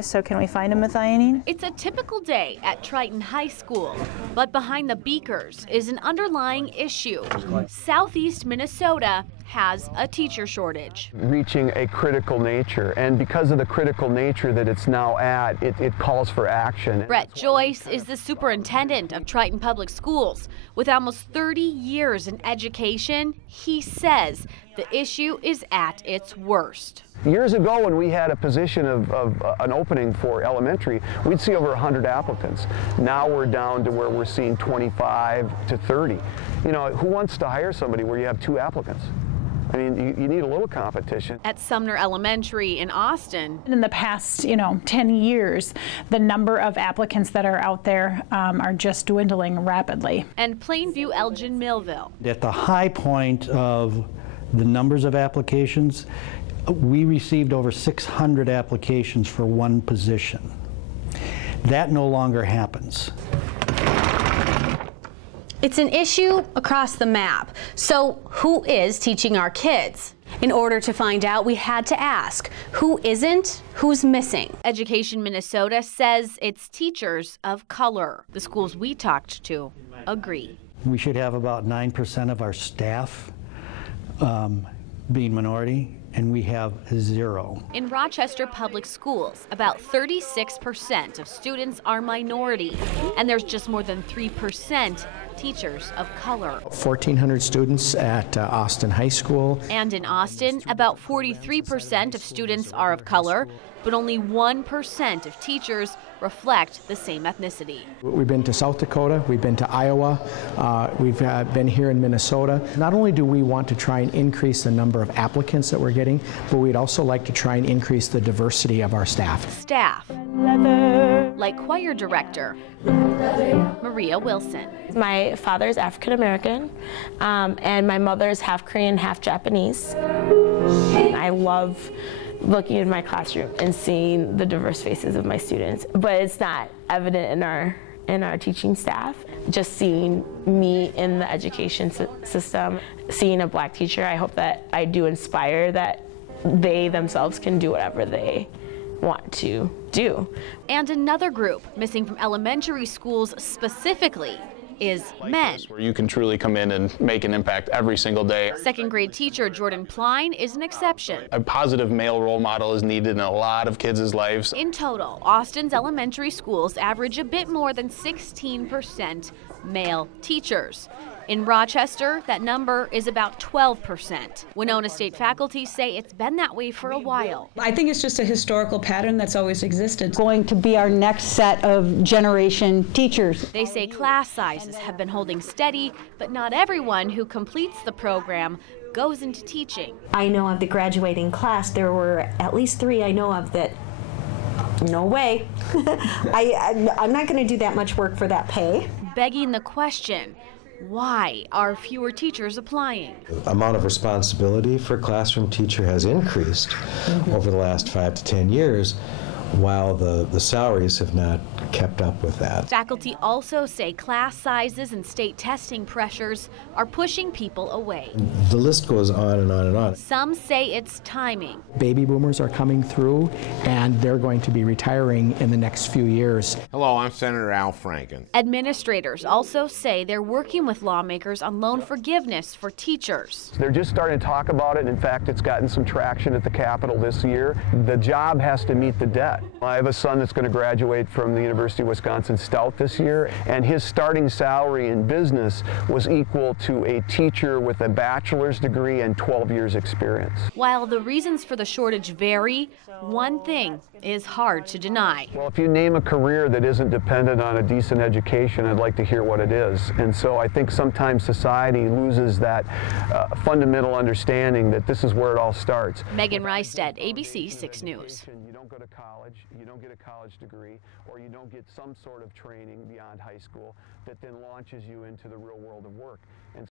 So can we find a methionine? It's a typical day at Triton High School, but behind the beakers is an underlying issue. Southeast Minnesota has a teacher shortage. Reaching a critical nature, and because of the critical nature that it's now at, it calls for action. Brett Joyce is the superintendent of Triton Public Schools. With almost 30 years in education, he says the issue is at its worst. Years ago, when we had a position of an opening for elementary, we'd see over 100 applicants. Now we're down to where we're seeing 25 to 30. You know, who wants to hire somebody where you have 2 applicants? I mean, you need a little competition. At Sumner Elementary in Austin, In the past, 10 years, the number of applicants that are out there are just dwindling rapidly. and Plainview Elgin Millville. At the high point of the numbers of applications, we received over 600 applications for one position. That no longer happens. It's an issue across the map. So who is teaching our kids? In order to find out, we had to ask, who isn't, who's missing? Education Minnesota says it's teachers of color. The schools we talked to agree. We should have about 9% of our staff being minority, and we have 0. In Rochester Public Schools, about 36% of students are minority, and there's just more than 3% teachers of color. 1,400 students at Austin High School. And in Austin, about 43% of students are of color, but only 1% of teachers reflect the same ethnicity. We've been to South Dakota, we've been to Iowa, we've been here in Minnesota. Not only do we want to try and increase the number of applicants that we're getting, but we'd also like to try and increase the diversity of our staff. Staff, like choir director Maria Wilson. My father's African American, and my mother's half Korean, half Japanese. I love looking in my classroom and seeing the diverse faces of my students, but it's not evident in our teaching staff. Just seeing me in the education system, seeing a black teacher, I hope that I do inspire that they themselves can do whatever they want to do. And another group missing from elementary schools specifically is men. Where you can truly come in and make an impact every single day. Second grade teacher Jordan Pline is an exception. A positive male role model is needed in a lot of kids' lives. In total, Austin's elementary schools average a bit more than 16% male teachers. In Rochester, that number is about 12%. Winona State faculty say it's been that way for a while. I think it's just a historical pattern that's always existed. Going to be our next set of generation teachers. They say class sizes have been holding steady, but not everyone who completes the program goes into teaching. I know of the graduating class, there were at least 3 I know of that, no way. I'm not going to do that much work for that pay. Begging the question, why are fewer teachers applying? The amount of responsibility for a classroom teacher has increased over the last 5 to 10 years, while the salaries have not kept up with that. Faculty also say class sizes and state testing pressures are pushing people away. The list goes on and on and on. Some say it's timing. Baby boomers are coming through, and they're going to be retiring in the next few years. Hello, I'm Senator Al Franken. Administrators also say they're working with lawmakers on loan forgiveness for teachers. They're just starting to talk about it. In fact, it's gotten some traction at the Capitol this year. The job has to meet the debt. I have a son that's going to graduate from the University of Wisconsin Stout this year, and his starting salary in business was equal to a teacher with a bachelor's degree and 12 years experience. While the reasons for the shortage vary, one thing is hard to deny. Well, if you name a career that isn't dependent on a decent education, I'd like to hear what it is. And so I think sometimes society loses that fundamental understanding that this is where it all starts. Meghan Reistad, ABC 6 News. You don't go to college, you don't get a college degree, or you don't get some sort of training beyond high school that then launches you into the real world of work. And